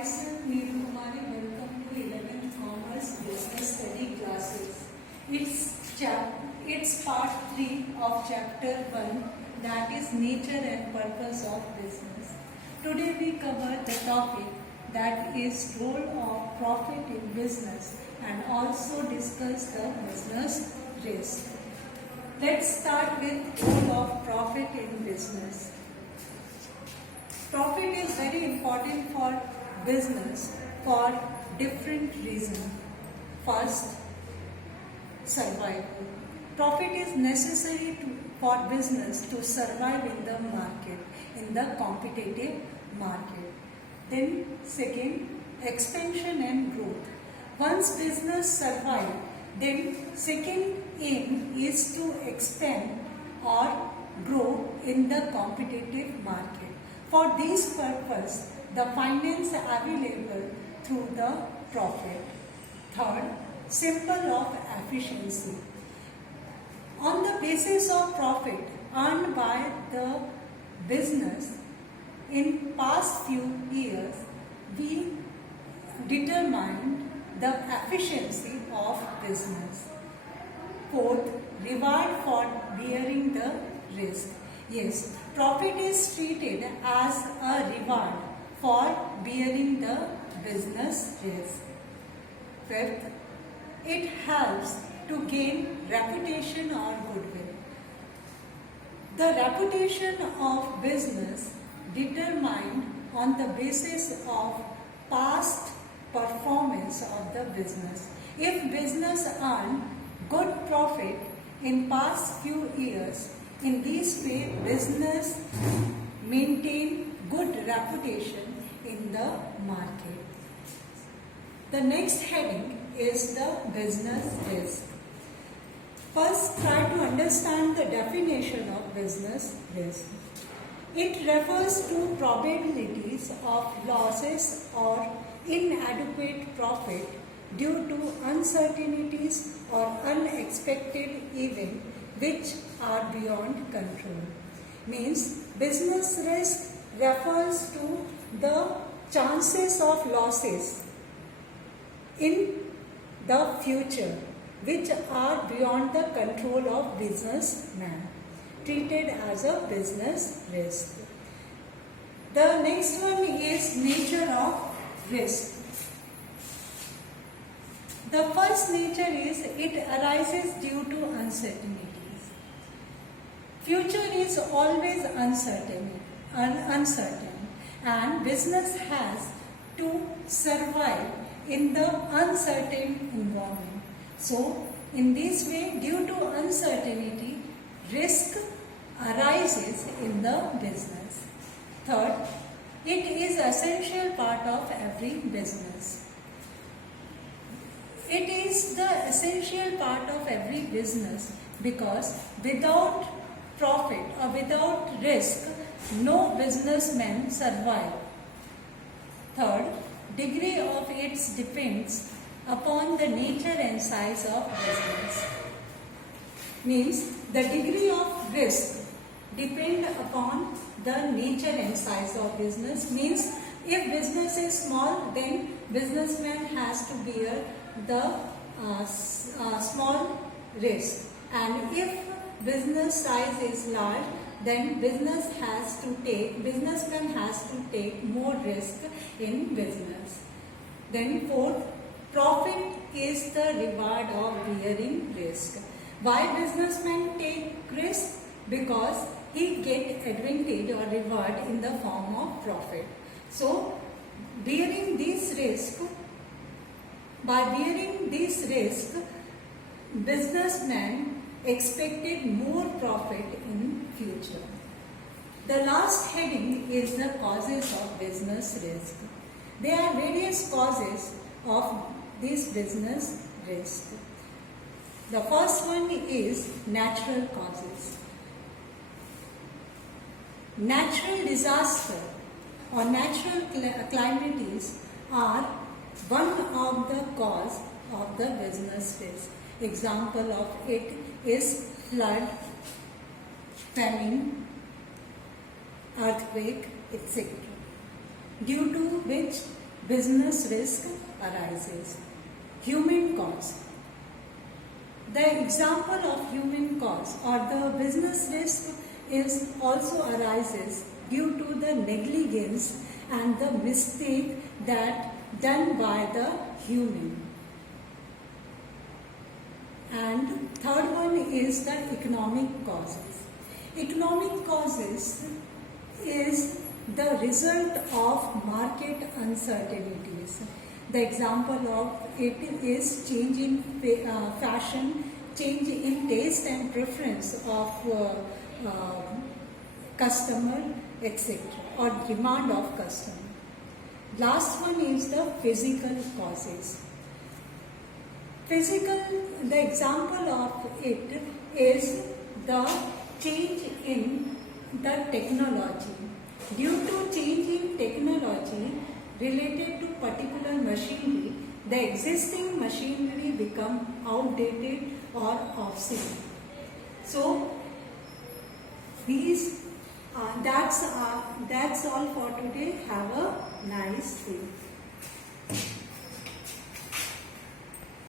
Myself, Neeru Kumari, welcome to 11th Commerce Business Study classes. It's part 3 of chapter 1, that is nature and purpose of business. Today we cover the topic that is role of profit in business and also discuss the business risk. Let's start with role of profit in business. Profit is very important for business for different reasons. First, survival. Profit is necessary for business to survive in the market, in the competitive market. Then second, expansion and growth. Once business survives, then second aim is to expand or grow in the competitive market. For this purpose, the finance available through the profit. Third, symbol of efficiency. On the basis of profit earned by the business in past few years, we determined the efficiency of business. Fourth, reward for bearing the risk. Yes, profit is treated as a reward for bearing the business risk. Fifth, it helps to gain reputation or goodwill. The reputation of business determined on the basis of past performance of the business. If business earned good profit in past few years, in this way business maintain good reputation in the market. The next heading is the business risk. First, try to understand the definition of business risk. It refers to probabilities of losses or inadequate profit due to uncertainties or unexpected events which are beyond control. Means business risk refers to the chances of losses in the future which are beyond the control of businessman, treated as a business risk. The next one is nature of risk. The first nature is it arises due to uncertainties. Future is always uncertain and business has to survive in the uncertain environment. So, in this way, due to uncertainty, risk arises in the business. Third, it is essential part of every business. It is the essential part of every business because without profit or without risk, no businessman survive. Third, degree of its depends upon the nature and size of business. Means the degree of risk depend upon the nature and size of business. Means if business is small, then businessman has to bear the small risk, and if business size is large, then businessman has to take more risk in business. Then fourth, profit is the reward of bearing risk. Why businessman take risk? Because he get advantage or reward in the form of profit. So by bearing this risk, businessman expected more profit in future. The last heading is the causes of business risk. There are various causes of this business risk. The first one is natural causes. Natural disaster or natural calamities are one of the cause of the business risk. Example of it is flood, famine, earthquake, etc. Due to which business risk arises. Human cause. The example of human cause or the business risk is also arises due to the negligence and the mistake that done by the human. And third one is the economic causes. Economic causes is the result of market uncertainties. The example of it is change in fashion, change in taste and preference of customer, etc. or demand of customer. Last one is the physical causes. Physical, the example of it is the change in the technology. Due to change in technology related to particular machinery, the existing machinery become outdated or obsolete. So these that's all for today. Have a nice day.